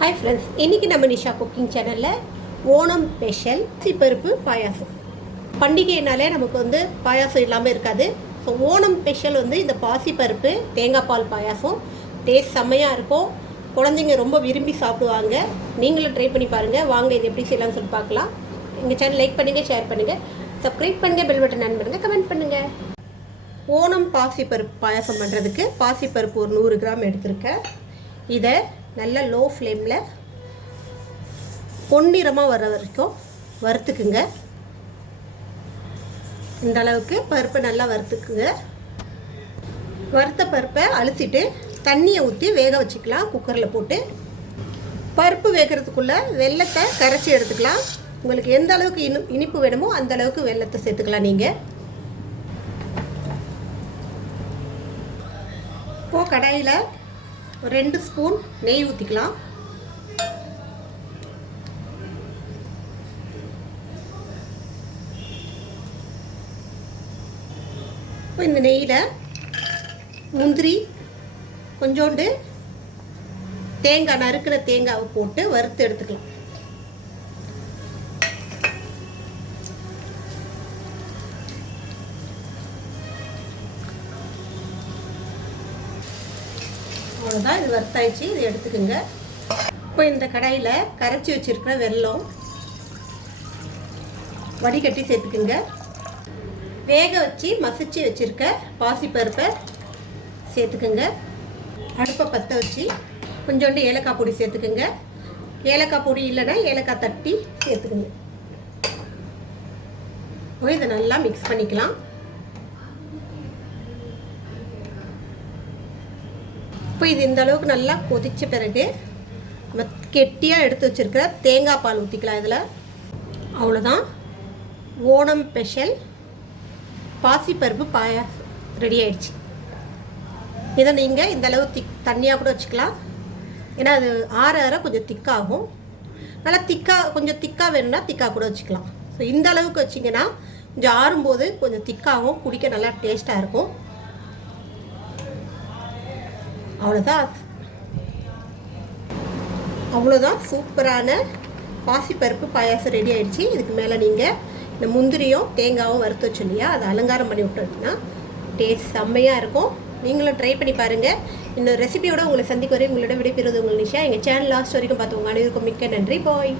Hi friends, இன்றைக்கி நம்ம Nisha cooking சேனலில் ஓணம் ஸ்பெஷல் பருப்பு பாயாசம். பண்டிகைனாலே நமக்கு பாயாசம் இல்லாமல் இருக்காது. ஸோ ஓணம் ஸ்பெஷல் இந்த பாசிப்பருப்பு தேங்காய் பால் பாயாசம் டேஸ்ட் செம்மையாக இருக்கும். குழந்தைங்க ரொம்ப விரும்பி சாப்பிடுவாங்க. நீங்களும் ட்ரை பண்ணி பாருங்கள். வாங்க இது எப்படி செய்யலாம்னு சொல்லி பார்க்கலாம். எங்கள் சேனல் லைக் பண்ணுங்கள், ஷேர் பண்ணுங்கள், சப்ஸ்கிரைப் பண்ணுங்கள், பெல் பட்டன் ஆன் பண்ணுங்கள், கமெண்ட் பண்ணுங்கள். ஓணம் பாசிப்பருப்பு பாயாசம் பண்ணுறதுக்கு பாசிப்பருப்பு ஒரு 100 கிராம் எடுத்திருக்கேன். இதை நல்லா லோ ஃப்ளேமில் பொன்னிறமாக வர வரைக்கும் வறுத்துக்குங்க. இந்த அளவுக்கு பருப்பை நல்லா வறுத்துக்குங்க. வறுத்த பருப்பை அலசிட்டு தண்ணியை ஊற்றி வேக வச்சுக்கலாம். குக்கரில் போட்டு பருப்பு வேகிறதுக்குள்ளே வெல்லத்தை கரைச்சி எடுத்துக்கலாம். உங்களுக்கு எந்த அளவுக்கு இனிப்பு வேணுமோ அந்த அளவுக்கு வெல்லத்தை சேர்த்துக்கலாம். நீங்கள் இப்போது கடாயில் 2 ஸ்பூன் நெய் ஊற்றிக்கலாம். இப்போ இந்த நெய்யில் முந்திரி, கொஞ்சோண்டு தேங்காய், நறுக்கிற தேங்காவை போட்டு வறுத்து எடுத்துக்கலாம். அவ்வளோதான், இது வறுத்தாயிடுச்சு. இது எடுத்துக்கோங்க. இப்போ இந்த கடாயில் கரைச்சி வச்சுருக்கிற வெல்லம் வடிகட்டி சேர்த்துக்குங்க. வேக வச்சு மசிச்சு வச்சுருக்க பாசிப்பருப்பை சேர்த்துக்குங்க. அடுப்பை பற்ற வச்சு கொஞ்சோண்டு ஏலக்காய் பொடி சேர்த்துக்குங்க. ஏலக்காய் பொடி இல்லைன்னா ஏலக்காய் தட்டி சேர்த்துக்குங்க. இதை நல்லா மிக்ஸ் பண்ணிக்கலாம். இப்போ இது இந்த அளவுக்கு நல்லா கொதித்த பிறகு நம்ம கெட்டியாக எடுத்து வச்சுருக்கிற தேங்காய் பால் ஊற்றிக்கலாம். இதில் அவ்வளோதான், ஓணம் ஸ்பெஷல் பாசிப்பருப்பு பாயாசம் ரெடி ஆயிடுச்சு. இதை நீங்கள் இந்த அளவு தண்ணியாக கூட வச்சுக்கலாம். ஏன்னா அது ஆற கொஞ்சம் திக்காகும். நல்லா கொஞ்சம் திக்காக வேணும்னா திக்காக கூட வச்சுக்கலாம். ஸோ இந்த அளவுக்கு வச்சிங்கன்னா கொஞ்சம் ஆறும்போது கொஞ்சம் திக்காகும், குடிக்க நல்லா டேஸ்ட்டாக இருக்கும். அவ்வளோதான் சூப்பரான பாசிப்பருப்பு பாயாசம் ரெடி ஆயிடுச்சு. இதுக்கு மேலே நீங்கள் இந்த முந்திரியும் தேங்காயும் வறுத்து வச்சு இல்லையா, அதை அலங்காரம் பண்ணி விட்டோம்னா டேஸ்ட் செம்மையாக இருக்கும். நீங்களும் ட்ரை பண்ணி பாருங்கள். இன்னொரு ரெசிபியோட உங்களை சந்திக்க வரை உங்களோட விடைபெறுவது உங்கள் நிஷா. எங்கள் சேனல் லாஸ்ட் வரைக்கும் பார்த்து உங்கள் அனைவருக்கும் மிக்க நன்றி. பாய்.